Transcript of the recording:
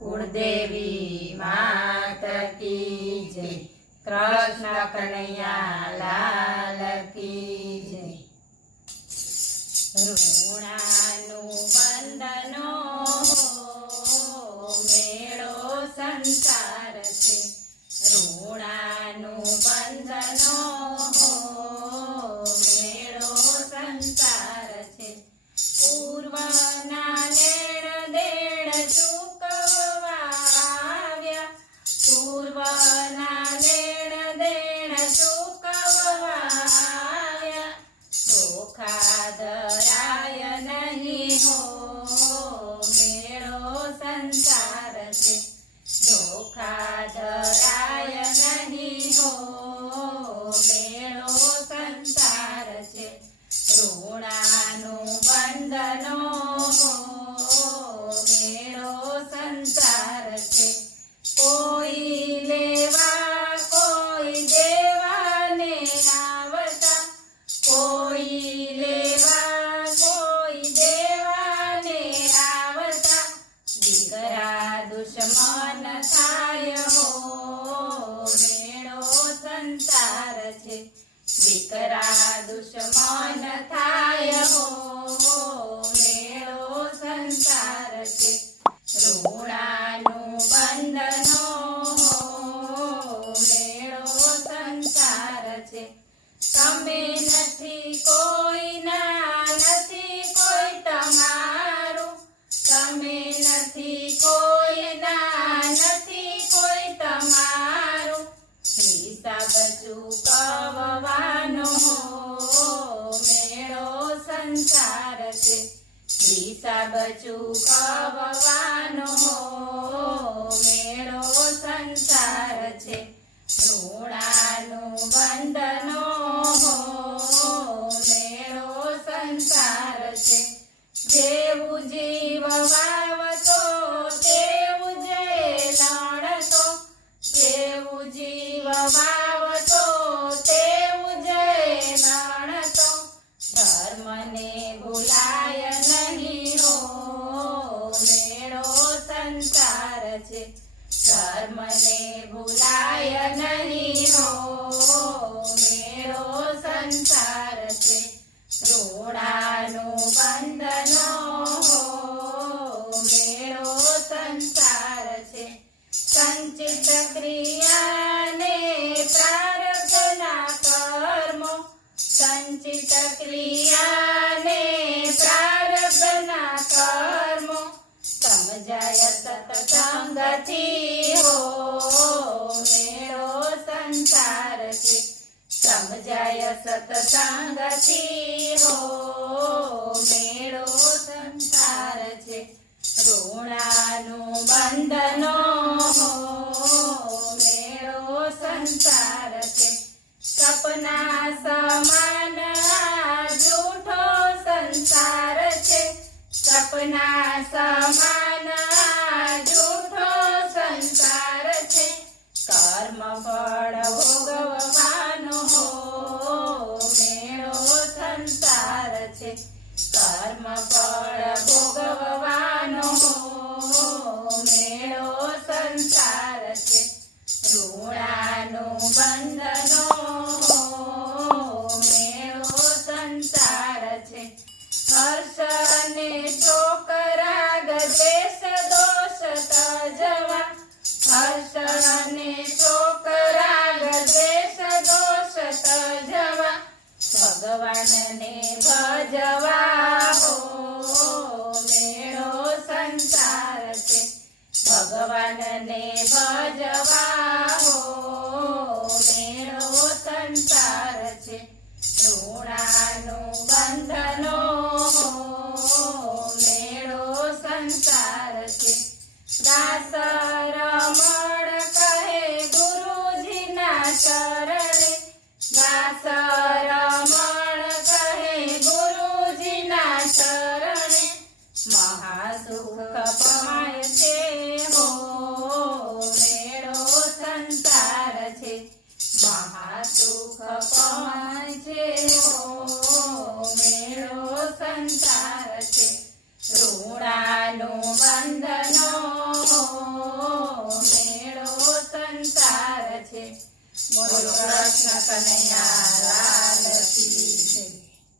कुलदेवी मात की जय। कृष्ण कन्हैया लाल की जय। ऋणानु बंधनो मेळो संसार छे। ऋणानु बंधनो मेळो संसार छे। पूर्वना लेण देण चूकववा આવ્યા। पूर्वना लेण देण चूकववा આવ્યા। ચોખા ધરાય નહીં હો મેળો સંસાર છે। ચોખા ધરાય નહીં હો મેળો સંસાર છે। ઋણાનું બંધનો મેળો સંસાર છે। કોઈ લેવા કોઈ દેવાને આવતા। કોઈ લેવા કોઈ દેવાને આવતા। દીકરા દુશ્મન થાય હો મેળો સંસાર છે। દીકરા દુશ્મન થાય હો મેળો સંસાર છે। ઋણાનું બંધનો મેળો સંસાર છે। તમે નથી કોઈના નથી કોઈ તમારું। તમે નથી કોઈના નથી કોઈ તમારું। હિસાબ ચૂકવવાનો મેળો સંસાર છે। હિસાબ ચૂકવવાનો મેળો સંસાર છે। ઋણાનું બંધનો મેળો સંસાર છે। જેવું જીવ વાવતો તેવું જે લણતો। જેવું જીવ વાવતો તેવું જે લણતો। ધર્મને ભૂલાય નહીં હો મેળો સંસાર છે। ધર્મને ભૂલાય નહીં હો મેળો સંસાર છે। ઋણાનું બંધનો મેળો સંસાર છે। સંચિત ક્રિયાને પ્રારબ્ધના કર્મો। સંચિત ક્રિયાને પ્રારબ્ધના કર્મો। સમજાય સત્સંગથી હો મેળો સંસાર છે। સમજાય સત્સંગથી હો મેળો સંસાર છે। ઋણાનું બંધનો મેળો સંસાર છે। સપના સમાન આ જૂઠો સંસાર છે। સપના સમાન આ જૂઠો સંસાર છે। કર્મ ફળ ભોગવવાનો મેળો સંસાર છે। કર્મ ફળ ભોગવવાનો મેળો સંસાર છે। ઋણાનું બંધનો મેળો સંસાર છે। હર્ષને શોક રાગ દ્વેષ દોષ તજવા। હર્ષને શોક રાગ દ્વેષ દોષ તજવા। ભગવાનને ભજવા હો મેળો સંસાર છે। ભગવાનને ભજવા હો મેળો સંસાર છે। ઋણાનું બંધનો મેળો સંસાર છે। દાસ રમણ કહે ગુરુજીના શરણે। દાસ રમણ કહે ગુરુજીના શરણે। મહાસુખ પમાય છે હો મેળો સંસાર છે। મહાસુખ પમાય છે હો મેળો સંસાર છે। ઋણાનું બંધનો છે. બોલો કૃષ્ણ કનૈયા લાલ કી જય.